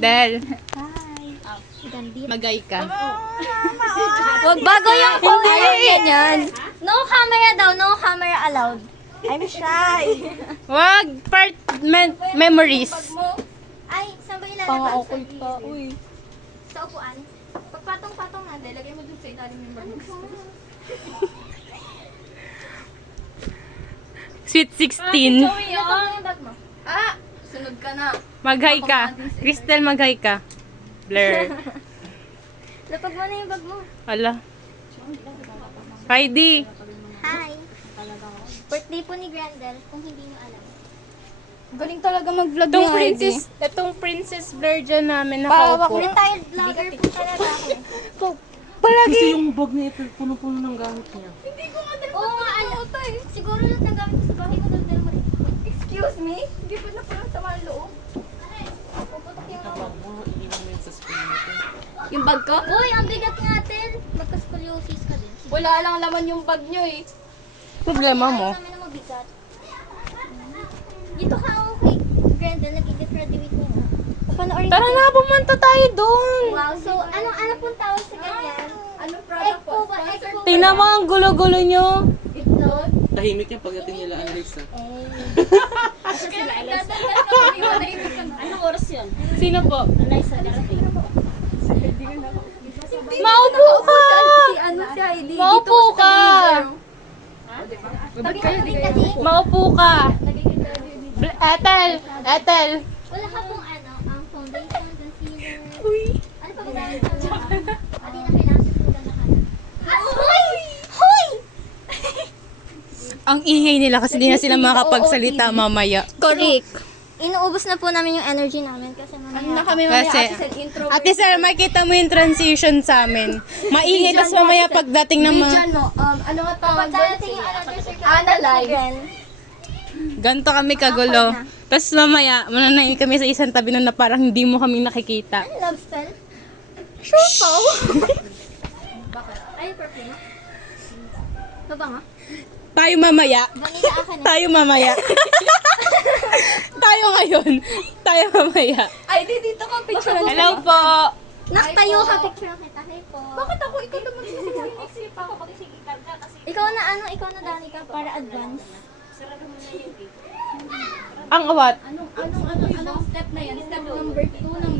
Del, Hi. Gandit. magay ka. Wag bago yung camera ganyan. No camera daw, no camera allowed. I'm shy. Wag, memories. Ay, saan ba ilalagay? Pang-okul pa. Uy. Sa upuan. Pagpatong-patong nga, lagay mo dun sa ilalim ng bag. Sweet 16. Pinatong yung bag mo. Ah! Sunod ka na. Maghay ka. Crystal, maghay ka. Blur. Lapag mo na yung bag mo. Ala. Heidi. Hi. Birthday po ni Grendel, kung hindi mo alam. Galing talaga mag-vlog Itong princess Blur dyan namin Pawak nakaupo. Retired vlogger po talaga ako. Palagi. Yung bag niya ito, puno-puno ng gamit niya. Oo nga, ano. Siguro lahat ng gamit ko sa bahay mo doon dala mo rin. Excuse me? Hindi pa na pala sa mga loob. Puputok yung mga Bag mo, iwan mo yun sa screen nito. Yung bag ko? Uy, ang bigat nga, Tel. Magka-scoliosis ka din. Wala lang laman yung bag nyo eh. Problema mo. Ayaw namin na mabigat. Dito ka, okay. Grendel, nag-get ready with me na. Papanoorin Tara ko. na, pumunta tayo doon. Wow, so ano pong tawag sa ganyan? Anong Egg product po po? ba? Egg po ba? Tingnan mo ang gulo-gulo nyo. Itlog? Tahimik niya pagdating nila Andres ha. Anong oras yun? Sino po? Nice na darating. Maupo ka. Si ano si Heidi? Maupo ka. Kasi Maupo ka. Ethel. Ethel. wala ka pong ang foundation, concealer. Ano pa ba gamit sa mga? Adi na kailangan sa sudan na kaya. Hoy! Hoy! Ang ingay nila kasi di na sila makapagsalita mamaya. Correct. Inuubos na po namin yung energy namin kasi Ano na kami Kasi, mamaya ate sa intro. Ate Sir, makita mo yung transition sa amin. Maingay, tapos mamaya pagdating ng mga... Diyan mo, ano nga tawag doon? Pagdating yung another circle. Analyze. Ganto kami kagulo. Tapos mamaya, mananayin kami sa isang tabi nun na parang hindi mo kami nakikita. Ano love spell? Sure po. Ay, perfume. Baba nga. Tayo mamaya. Vanilla akin eh. Tayo mamaya. Tayo ngayon. Tayo mamaya. Ay, dito ka picture. Hello po. Naktayo ka, picture kita. Hey po. Bakit ako? Ikaw naman sinisip ako. Magsigitan ka kasi. Ikaw na Dani ka para advance. Ang awat. Anong step na yan? Step number 2 ng